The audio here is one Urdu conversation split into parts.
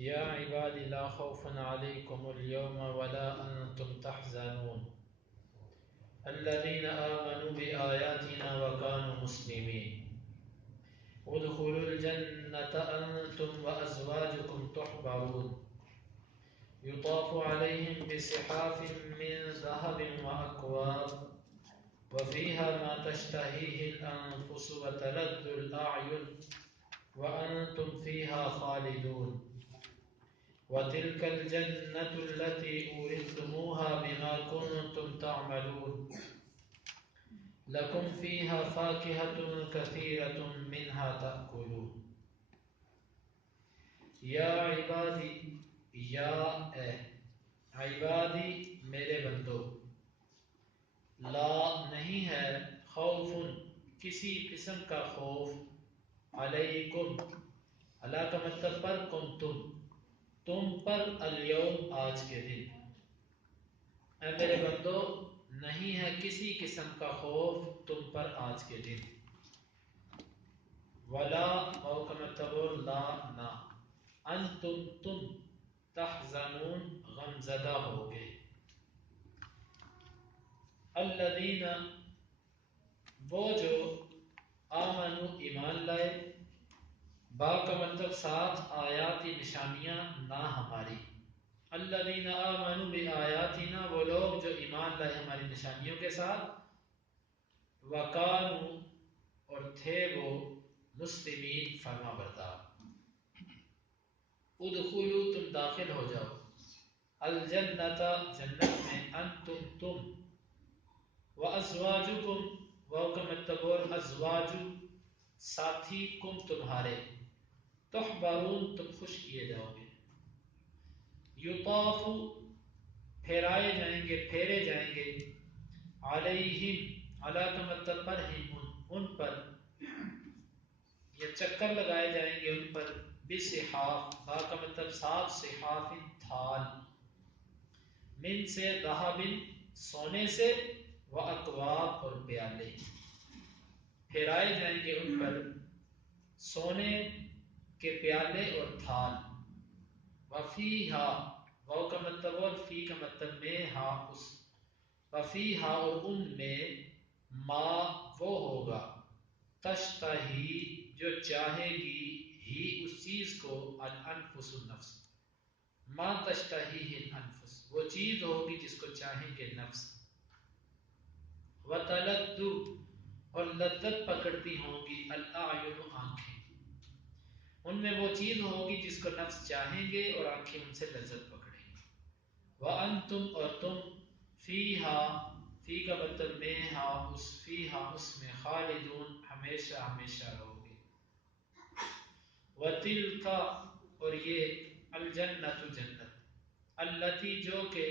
يا عباد لا خوف عليكم اليوم ولا أنتم تحزنون الذين آمنوا بآياتنا وكانوا مسلمين ادخلوا الجنة أنتم وأزواجكم تحبرون يطاف عليهم بصحاف من ذهب وأكواب وفيها ما تشتهيه الأنفس وتلذ الأعين وأنتم فيها خالدون وتلك الجنة التي أورثتموها بما كنتم تعملون لكم فيها فاكهة كثيرة منها تأكلون یا عبادی یا اے عبادی میرے بندو لا نہیں ہے خوف کسی قسم کا خوف علیکم اللہ کا مطلب پر تم پر الیوم آج کے دن اے میرے بندو نہیں ہے کسی قسم کا خوف تم پر آج کے دن ولا واو کا مطلب لا نہ انتم تم تحزنون غمزدہ ہوگے الذین وہ جو آمنو ایمان لائے با کا مطلب ساتھ آیاتی نشانیاں نہ ہماری الذین آمنوا بآیاتنا وہ لوگ جو ایمان لائے ہماری نشانیوں کے ساتھ وکانوا اور تھے وہ مسلمین فرما بردار ادخلوا تم داخل ہو جاؤ الجنت جنت میں انتم تم وازواجکم واو کا مطلب اور ازواج ساتھی کم تمہارے تحبرون تم خوش کیے جاؤ گے یطاف پھیرائے جائیں گے پھیرے جائیں گے علیہم علی کا مطلب پر ہم ان پر یا چکر لگائے جائیں گے ان پر بصحاف با کا مطلب صاف صحاف تھال من سے ذہب سونے سے و اکواب اور پیالے پھیرائے جائیں گے ان پر سونے کے پیالے اور تھال وفیہا واو کا مطلب اور فی کا مطلب میں ہا اس وفیہا اور ان میں ما وہ ہوگا تشتہی جو چاہے گی ہی اس چیز کو الانفس النفس ما تشتہی الانفس وہ چیز ہوگی جس کو چاہیں گے نفس وتلذ اور لذت پکڑتی ہوں گی الاعین آنکھیں ان میں وہ چیز ہوگی جس کو نفس چاہیں گے اور آنکھیں ان سے لذت پکڑیں گی وانتم اور تم فیہا فی کا مطلب میں ہا اس فیہا اس میں خالدون ہمیشہ ہمیشہ رہو گے وتلک اور یہ الجنت جنت التی جو کہ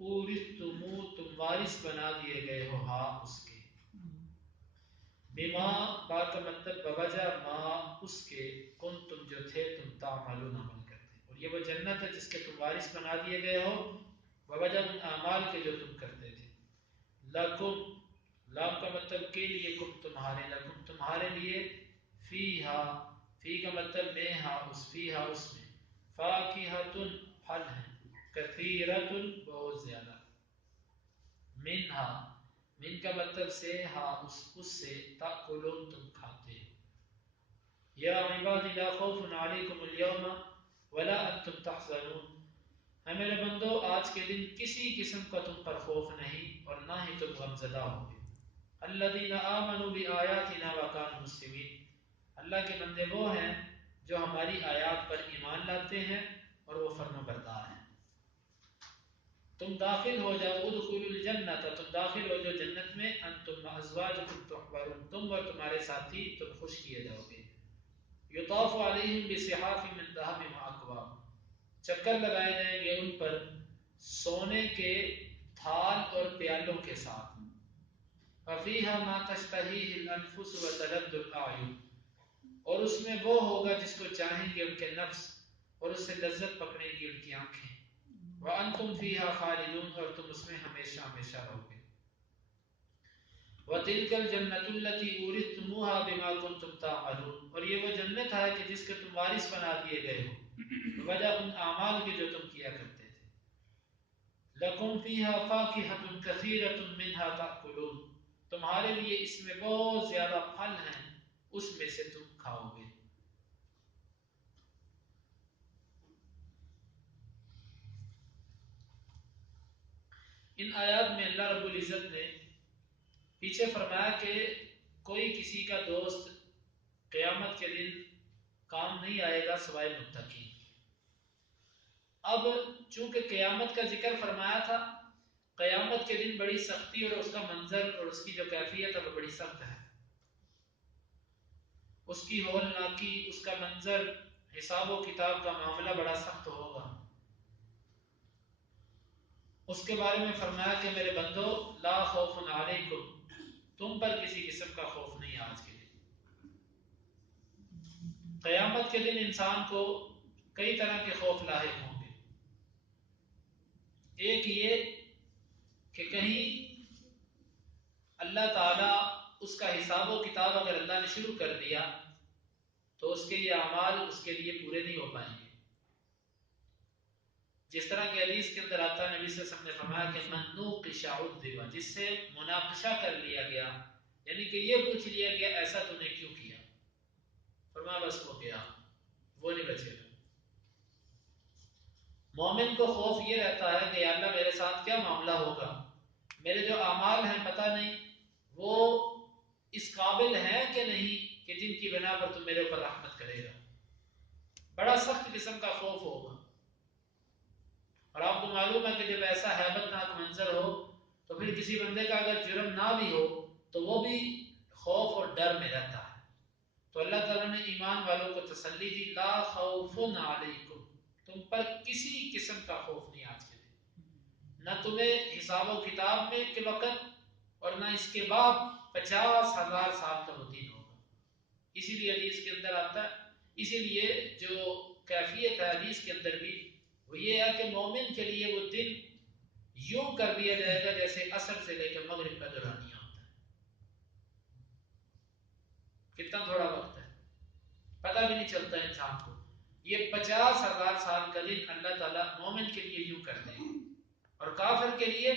اورثتمو تم وارث بنا دیے گئے ہو ہا اس کے بما با کا مطلب بوجہ ما اس کے کن تم جو تھے تم تعملون عمل کرتے اور یہ وہ جنت ہے جس کے تم وارث بنا دیے گئے ہو بوجہ ان اعمال کے جو تم کرتے تھے لکم لام کا مطلب کے لیے کم تمہارے لکم تمہارے لیے فیہا فی کا مطلب میں ہا اس فیہا اس میں فاکہۃ پھل ہیں کثیرۃ بہت زیادہ منہا من کا مطلب سے ہا اس سے تاکلون تم کھاتے ہو یا عباد لا خوف علیکم اليوم ولا انتم تحزنون اے میرے بندو آج کے دن کسی قسم کا تم پر خوف نہیں اور نہ ہی تم غمزدہ ہوگے الذین آمنوا بآیاتنا وکانوا مسلمین اللہ کے بندے وہ ہیں جو ہماری آیات پر ایمان لاتے ہیں اور وہ فرما بردار ہیں تم داخل ہو جاؤ ادخلوا الجنت تم داخل ہو جاؤ جنت میں انتم وازواجکم تحبرون تم اور تمہارے ساتھی تم خوش کیے جاؤ گے یطاف علیہم بصحاف من ذهب واکواب چکر لگائے جائیں گے ان پر سونے کے تھال اور پیالوں کے ساتھ ففیہا ما تشتہیہ الانفس وتلذ الاعین اور اس میں وہ ہوگا جس کو چاہیں گے ان کے نفس اور اس سے لذت پکڑیں گی ان کی آنکھیں وَأَنْتُمْ فِيهَا خَالِدُونَ اور تم اس میں ہمیشہ ہمیشہ رہو گے وَتِلْكَ الْجَنَّةُ الَّتِي أُورِثْتُمُوهَا بِمَا كُنْتُمْ تَعْمَلُونَ اور یہ وہ جنت ہے کہ جس کے تم وارث بنا دیے گئے ہو وجہ ان اعمال کی جو تم کیا کرتے تھے. لکم فیہا فاکہۃ کثیرۃ منہا تأکلون، تمہارے لیے اس میں بہت زیادہ پھل ہیں، اس میں سے تم کھاؤ گے. ان آیات میں اللہ رب العزت نے پیچھے فرمایا کہ کوئی کسی کا دوست قیامت کے دن کام نہیں آئے گا سوائے متقی. اب چونکہ قیامت کا ذکر فرمایا تھا، قیامت کے دن بڑی سختی اور اس کا منظر اور اس کی جو کیفیت ہے وہ بڑی سخت ہے. اس کی ہولناکی، اس کا منظر، حساب و کتاب کا معاملہ بڑا سخت ہوگا. اس کے بارے میں فرمایا کہ میرے بندو لا خوف علیکم، تم پر کسی قسم کا خوف نہیں آج کے دن. قیامت کے دن انسان کو کئی طرح کے خوف لاحق ہوں گے. ایک یہ کہ کہیں اللہ تعالیٰ اس کا حساب و کتاب اگر اللہ نے شروع کر دیا تو اس کے یہ اعمال اس کے لیے پورے نہیں ہو پائیں گے. جس طرح کہ حدیث کے اندر آتا ہے، نبی صلی اللہ علیہ وسلم نے فرمایا کہ من نوقش عذب، جس سے مناقشہ کر لیا گیا، یعنی کہ یہ پوچھ لیا گیا ایسا تو نے کیوں کیا، فرمایا بس وہ گیا، وہ نہیں بچے گا. مومن کو خوف یہ رہتا ہے کہ یا اللہ میرے ساتھ کیا معاملہ ہوگا، میرے جو اعمال ہیں پتہ نہیں وہ اس قابل ہیں کہ نہیں کہ جن کی بنا پر تم میرے اوپر رحمت کرے گا. بڑا سخت قسم کا خوف ہوگا. اور آپ کو معلوم ہے کہ جب ایسا ہیبت ناک منظر ہو تو پھر کسی بندے کا اگر جرم نہ بھی ہو تو وہ بھی خوف اور ڈر میں رہتا ہے. تو اللہ تعالیٰ نے ایمان والوں کو تسلی دی، لا خوف علیکم، تم پر کسی قسم کا خوف نہیں آج کے دن، نہ تمہیں حساب و کتاب میں کے وقت اور نہ اس کے بعد 50,000 سال کا وہ دن ہوگا. اسی لیے حدیث کے اندر آتا ہے، اسی لیے جو کیفیت ہے حدیث کے اندر بھی وہ یہ ہے کہ مومن کے لیے وہ دن یوں کر دیا جائے گا جیسے عصر سے لے کر مغرب کا دورانیہ ہوتا ہے. کتنا تھوڑا وقت ہے، پتہ بھی نہیں چلتا انسان کو. یہ 50,000 سال کا دن اللہ تعالیٰ مومن کے لیے یوں کر دے گا، اور کافر کے لیے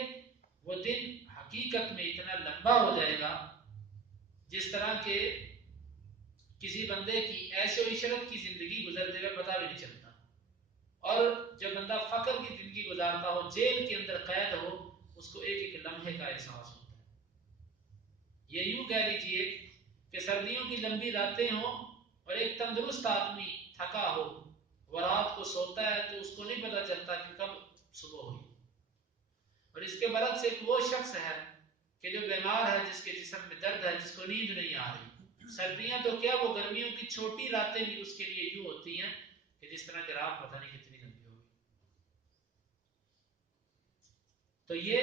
وہ دن حقیقت میں اتنا لمبا ہو جائے گا جس طرح کہ کسی بندے کی عیش و عشرت کی زندگی گزرتے ہوئے پتہ بھی نہیں چلتا. اور جب بندہ فقر کی زندگی گزارتا ہو، جیل کے اندر قید ہو، اس کو ایک ایک لمحے کا احساس ہوتا ہے. یہ یوں کہہ لیجئے کہ سردیوں کی لمبی راتیں ہوں اور ایک تندرست آدمی تھکا ہو، وہ رات کو سوتا ہے تو اس کو نہیں پتہ چلتا کہ کب صبح ہوئی. اور اس کے برعکس ایک وہ شخص ہے کہ جو بیمار ہے، جس کے جسم میں درد ہے، جس کو نیند نہیں آ رہی. سردیاں تو کیا، وہ گرمیوں کی چھوٹی راتیں بھی اس کے لیے یوں ہوتی ہیں کہ جس طرح کہ رات پتہ نہیں کتنی لمبی ہوگی. تو یہ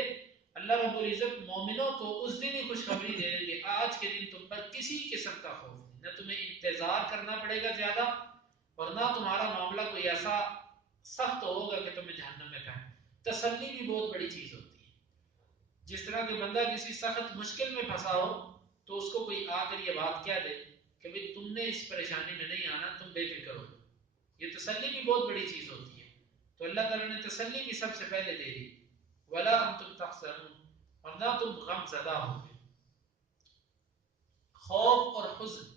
اللہ رب العزت مومنوں کو اس دن ہی خوشخبری دے دیں گے، آج کے دن تم پر کسی قسم کا خوف نہیں، نہ تمہیں انتظار کرنا پڑے گا زیادہ اور نہ تمہارا معاملہ کوئی ایسا سخت ہوگا کہ تمہیں جہنم میں پھینک. تسلی بھی بہت بڑی چیز ہوتی ہے. جس طرح کہ بندہ کسی سخت مشکل میں پھنسا ہو تو اس کو کوئی آ کر یہ بات کہہ دے کہ بھئی تم نے اس پریشانی میں نہیں آنا، تم بے فکر ہو. یہ تسلی بھی بہت بڑی چیز ہوتی ہے. تو اللہ تعالیٰ نے تسلی بھی سب سے پہلے دے دی، وَلَا أَنْتُمْ تَحْزَنُونَ، اور نہ تم غم زدہ ہوگے. خوف اور حزن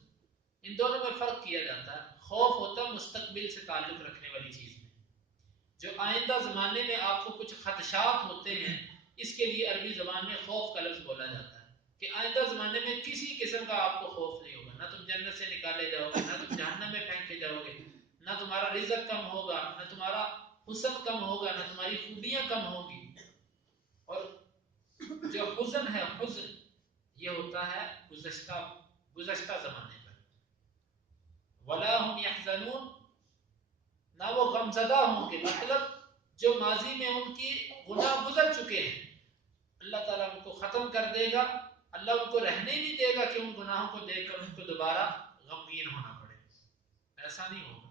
ان دونوں میں فرق کیا جاتا ہے. خوف ہوتا ہے مستقبل سے تعلق رکھنے والی چیز میں، جو آئندہ زمانے میں آپ کو کچھ خدشات ہوتے ہیں، اس کے لیے عربی زبان میں خوف کا لفظ بولا جاتا ہے کہ آئندہ زمانے میں کسی قسم کا آپ کو خوف نہیں ہوگا، نہ تم جنت سے نکالے جاؤ گے، نہ تم جہنم میں پھینکے جاؤ گے، نہ تمہارا رزق کم ہوگا، نہ تمہارا حسن کم ہوگا، نہ تمہاری خوبیاں کم ہوں گی. اور جو حزن ہے، حزن یہ ہوتا ہے گزشتہ زمانے پر. وَلَا هُمْ يَحْزَنُونَ، نہ وہ غمزدہ ہوں گے، مطلب جو ماضی میں ان کی گناہ گزر چکے ہیں اللہ تعالیٰ ان کو ختم کر دے گا. اللہ ان کو رہنے نہیں دے گا کہ ان گناہوں کو دیکھ کر ان کو دوبارہ غمگین ہونا پڑے. ایسا نہیں ہوگا.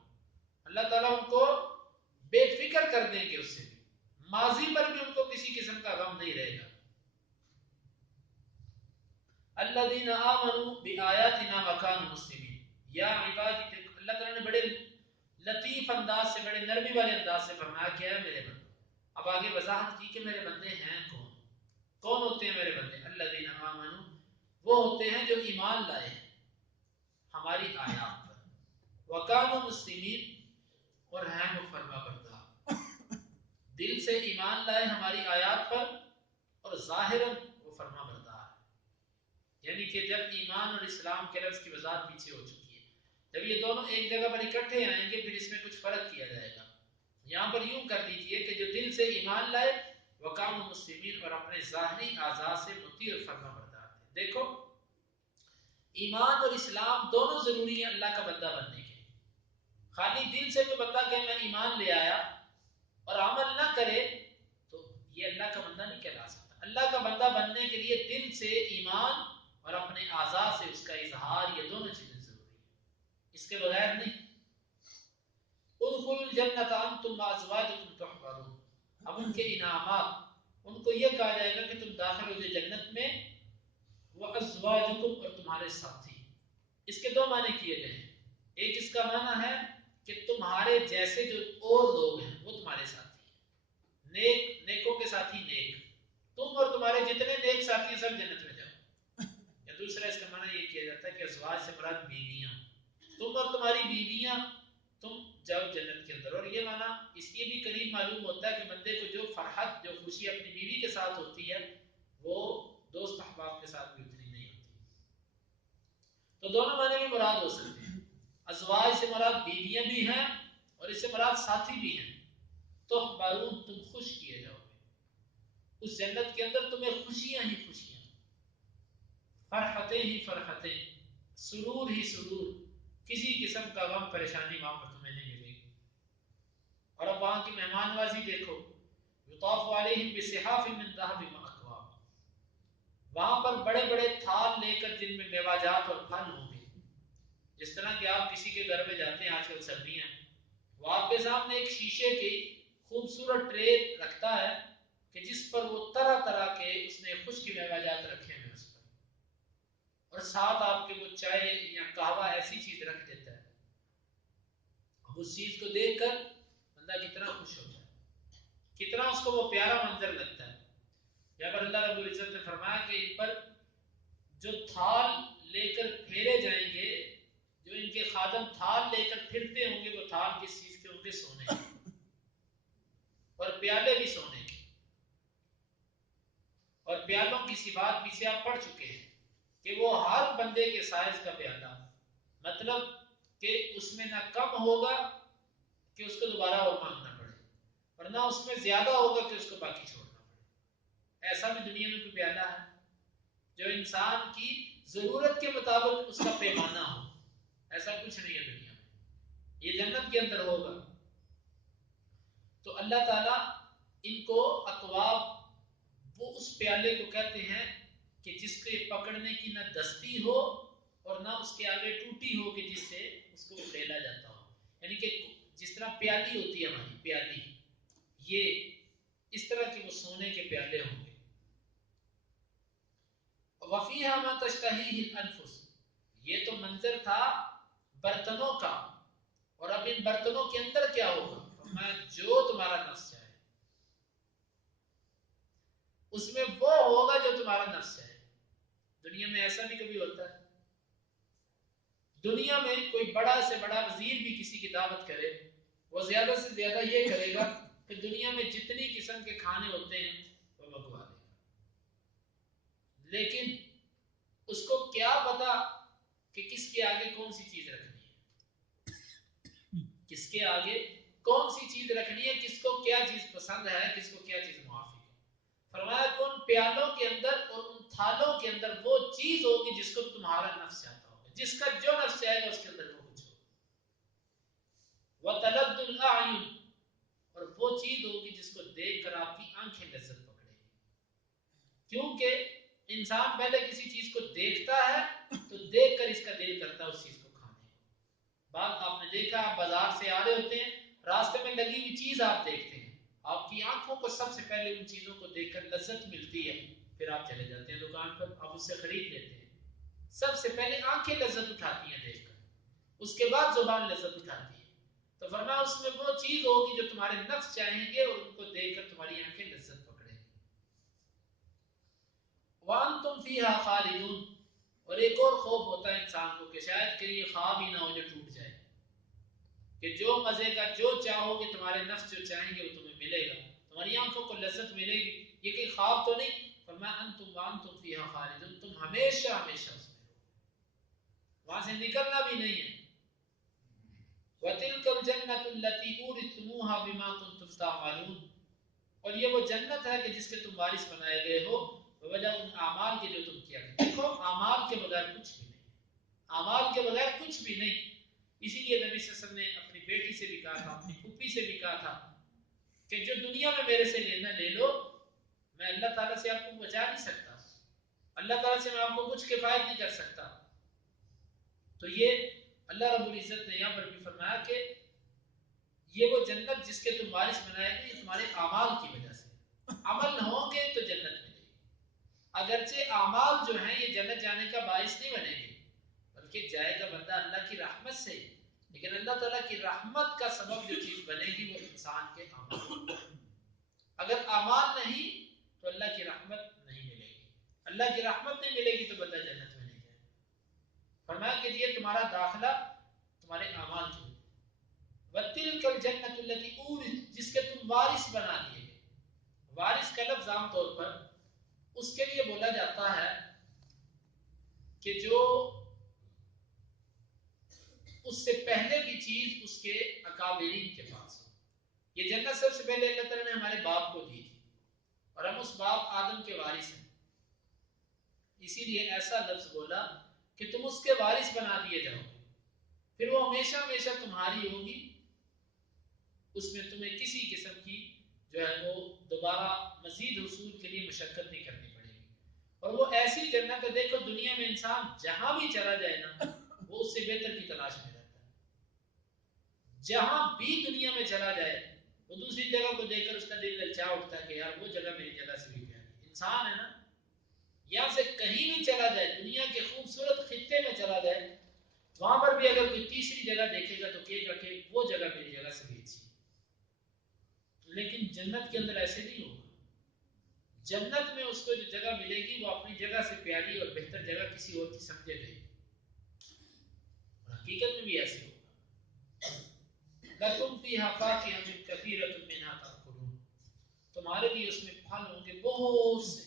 اللہ تعالیٰ ان کو بے فکر کر دیں گے، اس سے بھی ماضی پر بھی ان کو کسی قسم کا غم نہیں رہے گا. الذین آمنوا بآیاتنا وکانوا مسلمین، یا عبادی، اللہ تعالیٰ نے بڑے لطیف لطیف انداز سے، بڑے نرمی والے انداز سے فرمایا کیا ہے میرے بندے. اب آگے وضاحت کی کہ میرے بندے ہیں کون. کون ہوتے ہیں میرے بندے؟ الذین آمنوا، وہ ہوتے ہیں جو ایمان لائے ہیں ہماری آیات پر، وکانوا مسلمین، اور ہیں وہ فرما بردار. دل سے ایمان لائے ہماری آیات پر اور ظاہراً وہ فرما بردار. یعنی کہ جب ایمان اور اسلام کے لفظ کی وضاحت پیچھے ہو چکی ہے، جب یہ دونوں ایک جگہ پر اکٹھے آئیں گے پھر اس میں کچھ فرق کیا جائے گا. یہاں پر یوں کر دیجئے کہ جو دل سے ایمان لائے وکانوا مسلمین، اور اپنے ظاہری اعضاء سے مطیع اور فرما بردار تھے. دیکھو ایمان اور اسلام دونوں ضروری ہیں اللہ کا بندہ بننے کے. خالی دل سے کوئی بندہ کہ میں ایمان لے آیا اور عمل نہ کرے تو یہ اللہ کا بندہ نہیں کہلا سکتا. اللہ کا بندہ بننے کے لیے دل سے ایمان اور اپنے اعضاء سے اس کا اظہار، یہ دونوں چیزیں ضروری ہیں، اس کے بغیر نہیں. ادخلوا الجنۃ انتم وازواجکم تحبرون. اب ان کے انعامات، ان کو یہ کہا جائے گا کہ تم داخل ہو جائے جنت میں، وازواجکم، اور تمہارے ساتھی. اس کے دو معنی کیے گئے ہیں. ایک اس کا معنی ہے کہ تمہارے جیسے جو اور لوگ ہیں وہ تمہارے ساتھی ہیں، نیک، نیکوں کے ساتھی نیک. تم اور تمہارے جتنے نیک ساتھی ہیں سب جنت میں جاؤ. یا دوسرا اس کا معنی یہ کیا جاتا ہے کہ ازواج سے مراد بیویاں، تم اور تمہاری بیویاں تم جاؤ جنت کے اندر. اور یہ معنی اس لیے بھی قریب معلوم ہوتا ہے کہ بندے کو جو فرحت، جو خوشی اپنی بیوی کے ساتھ ہوتی ہے وہ دوست احباب کے ساتھ بھی اتنی نہیں ہوتی. تو دونوں معنی بھی مراد ہو سکتے ہیں. ازواج سے مراد بیویاں بھی ہیں اور اس سے مراد ساتھی بھی ہیں. تو بارون، تم خوش کیے جاؤ گے اس جنت کے اندر، تمہیں خوشیاں ہی خوشیاں، فرحتیں ہی فرحتیں، سرور ہی سرور، کسی قسم کا غم پریشانی وہاں پر تمہیں نہیں ملے گی. اور اب وہاں کی مہمان نوازی دیکھو. یطاف علیہم بصحاف من ذهب واکواب، وہاں پر بڑے بڑے تھال لے کر جن میں میوہ جات اور پھل ہوں گے. جس طرح کہ آپ کسی کے گھر میں جاتے ہیں، آج کل سردیاں، وہ آپ کے سامنے ایک شیشے کی خوبصورت ٹرے رکھتا ہے کہ جس پر وہ طرح طرح کے اس نے خشک میوہ جات رکھے ہیں اس پر، اور ساتھ آپ کے وہ چائے یا قہوہ ایسی چیز رکھ دیتا ہے. اب اس چیز کو دیکھ کر بندہ کتنا خوش ہوتا ہے، کتنا اس کو وہ پیارا منظر لگتا ہے. یہاں پر اللہ رب العزت نے فرمایا کہ ان پر جو تھال لے کر پھیرے جائیں گے، جو ان کے خادم تھال لے کر پھرتے ہوں گے، وہ تھال کس چیز کے ہوں گے؟ سونے کے، اور پیالے بھی سونے کے. اور پیالوں کی سی بات پیچھے آپ پڑھ چکے ہیں کہ وہ ہر بندے کے سائز کا پیالہ، مطلب کہ اس میں نہ کم ہوگا کہ اس کو دوبارہ اور مانگنا پڑے، اور نہ اس میں زیادہ ہوگا کہ اس کو باقی چھوڑنا پڑے. ایسا بھی دنیا میں کوئی پیالہ ہے جو انسان کی ضرورت کے مطابق اس کا پیمانہ ہو؟ ایسا کچھ نہیں ہے دنیا میں، یہ جنت کے اندر ہوگا. تو اللہ تعالیٰ ان کو اقواب، وہ اس پیالے کو کہتے ہیں کہ جس کو یہ پکڑنے کی نہ دستی ہو اور نہ اس کے آگے ٹوٹی ہو کہ جس سے اس کو کھیلا جاتا ہو. یعنی کہ جس طرح پیالی ہوتی ہے ہماری پیالی، یہ اس طرح کے وہ سونے کے پیالے ہوں گے. وفیہا ما تشتہیہ الانفس، یہ تو منظر تھا برتنوں کا، اور اب ان برتنوں کے اندر کیا ہوگا؟ فرمایا جو تمہارا نفس چاہے، اس میں وہ ہوگا جو تمہارا نفس چاہے. دنیا میں ایسا بھی کبھی ہوتا ہے؟ دنیا میں کوئی بڑا سے بڑا وزیر بھی کسی کی دعوت کرے، وہ زیادہ سے زیادہ یہ کرے گا کہ دنیا میں جتنی قسم کے کھانے ہوتے ہیں وہ بکوا دے گا. لیکن اس کو کیا پتا کہ کس کے آگے کون سی چیز رکھنی ہے، کس کے آگے کون سی چیز رکھنی ہے، کس کو کیا چیز پسند ہے، کس کو کیا چیز موافق ہے. فرمایا کہ ان پیالوں کے اندر اور ان تھالوں کے اندر وہ چیز ہوگی جس کو تمہارا نفس چاہتا ہوگا، جس کا جو نفس چاہے گا اس کے اندر وہ کچھ ہوگا. وَتَلَدُّ الْأَعْيُنُ، اور وہ چیز ہوگی جس کو دیکھ کر آپ کی آنکھیں لذت پکڑیں گی. کیونکہ انسان پہلے کسی چیز کو دیکھتا ہے تو دیکھ کر اس کا دل کرتا ہے اس چیز کو کھانے کو. بات آپ نے دیکھا، آپ بازار سے آ رہے ہوتے ہیں، راستے میں لگی ہوئی چیز آپ دیکھتے ہیں، آپ کی آنکھوں کو سب سے پہلے ان چیزوں کو دیکھ کر لذت ملتی ہے، پھر آپ چلے جاتے ہیں دکان پر، آپ اس سے خرید لیتے ہیں. سب سے پہلے آنکھیں لذت اٹھاتی ہیں دیکھ کر، اس کے بعد زبان لذت اٹھاتی ہے. تو فرمایا اس میں وہ چیز ہوگی جو تمہارے نفس چاہیں گے اور ان کو دیکھ کر تمہاری آنکھیں لذت پکڑیں گی. وَأَنْتُمْ فِيهَا خَالِدُونَ. اور ایک اور خوف ہوتا ہے انسان کو کہ شاید کہیں یہ خواب ہی نہ ہو جو ٹوٹ جائے، کہ جو مزے کا جو چاہو گے تمہارے نفس جو چاہیں گے وہ تمہیں ملے گا، تمہاری آنکھوں کو لذت ملے گی، یہ کہ خواب تو نہیں. فرمایا انتم وانتم فیہا خالدون، تم ہمیشہ ہمیشہ اس میں رہو، وہاں سے نکلنا بھی نہیں ہے. وَتِلْكَ الْجَنَّةُ الَّتِي أُورِثْتُمُوهَا بِمَا كُنْتُمْ تَعْمَلُونَ. اور یہ وہ جنت ہے کہ جس کے تم وارث بنائے گئے ہو بوجہ ان اعمال کے جو تم کیا کرتے. دیکھو اعمال کے بغیر کچھ بھی نہیں، اعمال کے بغیر کچھ بھی نہیں. اسی لیے نبی صلی اللہ علیہ وسلم نے اپنی بیٹی سے بھی کہا تھا، اپنی پھوپھی سے بھی کہا تھا کہ جو دنیا میں میرے سے لینا لے لو، میں اللہ تعالیٰ سے آپ کو بچا نہیں سکتا، اللہ تعالیٰ سے میں آپ کو کچھ کفایت نہیں کر سکتا. تو یہ اللہ رب العزت نے یہاں پر بھی فرمایا کہ یہ وہ جنت جس کے تم وارث بنائے گے یہ تمہارے اعمال کی وجہ سے. عمل ہوں گے تو جنت ملے گی، اگرچہ اعمال جو ہیں یہ جنت جانے کا باعث نہیں بنے گی، بلکہ جائے گا بندہ اللہ کی رحمت سے. لیکن اللہ تعالیٰ کی رحمت کا سبب جو چیز بنے گی وہ انسان کے اعمال. اگر اعمال نہیں تو اللہ کی رحمت نہیں ملے گی، اللہ کی رحمت نہیں ملے گی تو بندہ جنت میں نہیں جائے گا. فرمایا کہ یہ تمہارا داخلہ تمہارے اعمال کی. وَتِلْكَ الْجَنَّةُ الَّتِي أُورِثْتُمُوهَا، جس کے تم وارث بنا دیے گئے. وارث کا لفظ عام طور پر اس کے لیے بولا جاتا ہے کہ جو اس سے پہلے کی چیز اس کے اکابرین کے پاس ہو. یہ جنت سب سے پہلے اللہ تعالیٰ نے ہمارے باپ کو دی تھی اور ہم اس باپ آدم کے وارث ہیں، اسی لیے ایسا لفظ بولا کہ تم اس کے وارث بنا دیے جاؤ گے، پھر وہ ہمیشہ ہمیشہ تمہاری ہوگی، اس میں تمہیں کسی قسم کی جو ہے وہ دوبارہ مزید حصول کے لیے مشقت نہیں کرنی پڑے گی. اور وہ ایسی جنت ہے، دیکھو دنیا میں انسان جہاں بھی چلا جائے نا وہ اس سے بہتر کی تلاش میں رہتا ہے. جہاں بھی دنیا میں چلا جائے وہ دوسری جگہ کو دیکھ کر اس کا دل للچا اٹھتا ہے کہ یار وہ جگہ میری جگہ سے بھی پیاری. انسان ہے نا، یہاں سے کہیں بھی چلا جائے، دنیا کے خوبصورت خطے میں چلا جائے، وہاں پر بھی اگر کوئی تیسری جگہ دیکھے گا تو کہے گا کہ وہ جگہ میری جگہ سے بھی اچھی. لیکن جنت کے اندر ایسے نہیں ہوگا. جنت میں اس کو جو جگہ ملے گی وہ اپنی جگہ سے پیاری اور بہتر جگہ کسی اور کی سمجھے گئی. حقیقت میں بھی ایسے ہوگا. لَكُمْ فِيهَا فَاكِهَةٌ كَثِيرَةٌ مِنْهَا تَأْكُلُونَ. تمہارے لیے اس میں پھل ہوں گے، بہت سے،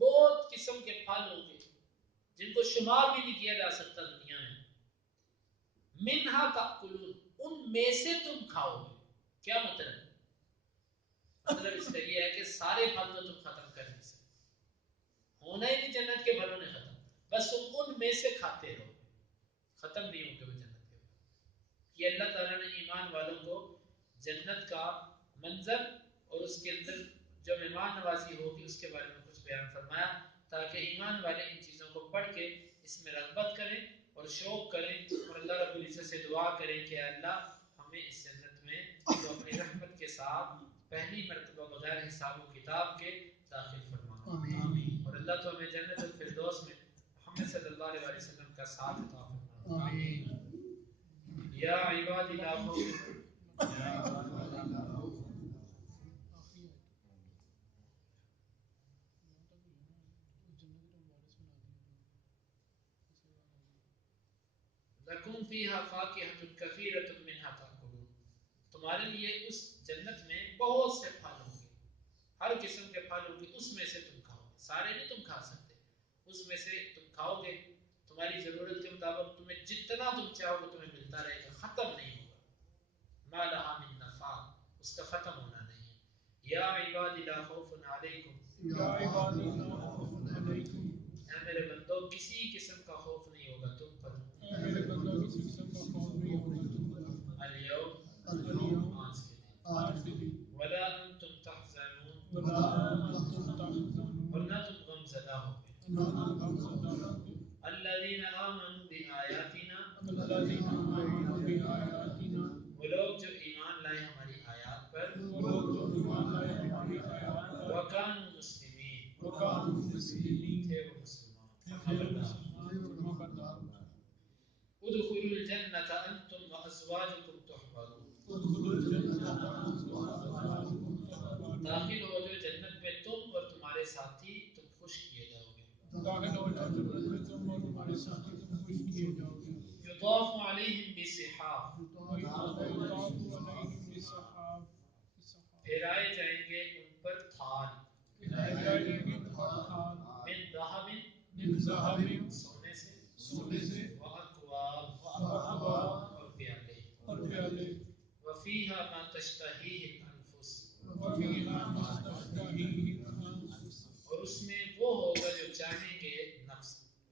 بہت قسم کے پھل ہوں گے جن کو شمار بھی نہیں کیا جا سکتا دنیا میں. مِنْهَا تَأْكُلُونَ، ان میں سے تم کھاؤ گے. کیا مطلب؟ مطلب اس کا یہ ہے کہ سارے پھل تو تم ختم کر نہیں سکتے، ہونا ہی نہیں جنت کے پھلوں نے ختم، بس تم ان میں سے کھاتے رہو، ختم نہیں ہوں گے وہ جنت کے پھل. یہ اللہ تعالیٰ نے ایمان والوں کو جنت کا منظر اور اس کے اندر جو مہمان نوازی ہوگی اس کے بارے میں کچھ بیان فرمایا تاکہ ایمان والے ان چیزوں کو پڑھ کے اس میں رغبت کریں اور شوق کریں اور اللہ رب العزت سے دعا کریں کہ اللہ ہمیں اس جنت میں تو اپنی رحمت کے ساتھ پہلی مرتبہ بغیر حساب و کتاب کے داخل فرما. آمین. اور اللہ تو ہمیں جنت الفردوس میں محمد صلی اللہ علیہ وسلم کا ساتھ عطا فرما. آمین. یا عبادی لا خوف لَكُمْ فِيهَا فَاكِهَةٌ كَثِيرَةٌ مِنْهَا تَأْكُلُونَ. تمہارے لیے اس جنت میں بہت سے پھل ہوں گے، ہر قسم کے پھل ہوں گے، اس میں سے تم کھاؤ گے. سارے نہیں تم کھا سکتے، اس میں سے تم کھاؤ گے، تمہاری ضرورت کے مطابق تمہیں جتنا تم چاہو گے تمہیں ملتا رہے گا، ختم نہیں ہوگا. مَا لَهَا مِن نَفَادٍ، اس کا ختم ہونا نہیں ہے. یا عبادی لا خوف علیکم، یا عبادی لا خوف علیکم، اے میرے بندو کسی قسم کا خوف نہیں ہوگا تم پر. اليوم، آج کے دن، ولا انتم تحزنون، اور نہ تم غم زدہ ہوگے. الذین آمنوا بآیاتنا، وہ لوگ جو ایمان لائے ہماری آیات پر، وکانوا مسلمین، تھے وہ مسلمان. ادخلوا الجنة انتم وازواجکم تحبرون، داخل ہو جاؤ جنت میں تم اور تمہارے ساتھی تم خوش کیے جاؤ گے. یطاف علیہم بسحاب، یطاف علیہم بسحاب، پھیرائے جائیں گے ان پر تھال، پھیرائے جائیں گے ان پر تھال، من ذہب، من ذہب، سونے سے، سونے سے، واکواب، واکواب، اور پیالے، اور پیالے، وفیہا ما تشتہیہ الانفس، وفیہا ما تشتہیہ الانفس، اور اس میں وہ ہوگا جو چاہیں گے نفس،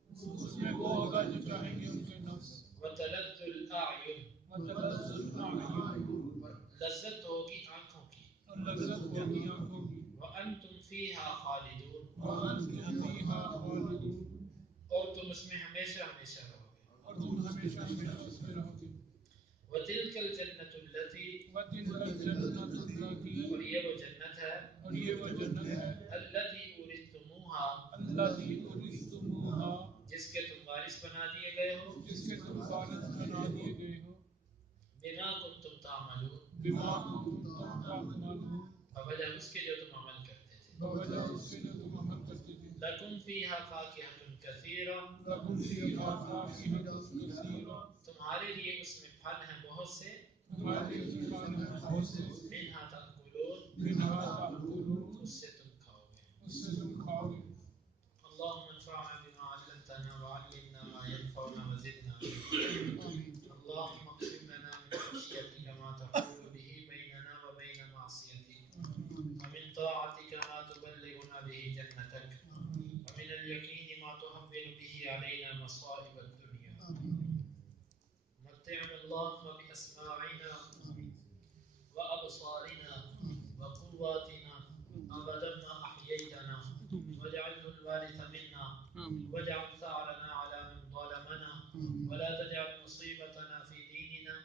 اس میں وہ ہوگا جو چاہیں گے ان کے نفس، وتلذ الاعین، وتلذ الاعین، لذت ہوگی آنکھوں کی، اور لذت ہوگی آنکھوں کی، وانتم فیہا خالدون، وانتم فیہا خالدون، اور تم اس میں ہمیشہ ہمیشہ رہو گے، اور تم ہمیشہ ہمیشہ اس میں رہو گے. وتلک الجنۃ التی، وتلک الجنۃ التی، اور یہ وہ جنت ہے، اور یہ وہ جنت ہے، التی اورثتموہا، التی اورثتموہا، جس کے تم وارث بنا دیے گئے ہو، جس کے تم وارث بنا دیے گئے ہو، بما کنتم تعملون، بما کنتم تعملون، بوجہ اس کے جو تم عمل کرتے تھے، بوجہ اس کے جو تم عمل کرتے تھے. لکم فیہا فاکہۃ کثیرہ، لکم فیہا فاکہۃ کثیرہ، تمہارے لیے اس میں پھل ہیں بہت سے، تمہارے لیے اس میں پھل ہیں بہت سے، منہا تأکلون، منہا تأکلون، اس سے تم کھاؤ گے. اس سے تم کھاؤ گے. اللهم انفعنا بما علمتنا وعلمنا ما ينفعنا وزدنا علما. اللهم اقسم لنا من خشيتك ما تحول به بيننا وبين معصيتك، ومن طاعتك ما تبلغنا به جنتك، ومن اليقين ما تهون به علينا مصائب الدنيا. متعنا اللهم بأسماعنا وأبصارنا وقواتنا أبدا ما أحييتنا، واجعله الوارث منا، واجعل ثأرنا على من ظلمنا، ولا تجعل مصيبتنا في ديننا،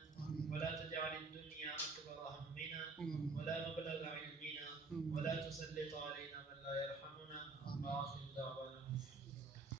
ولا تجعل الدنيا أكبر همنا، ولا مبلغ علمنا، ولا تسلط علينا من لا يرحمنا.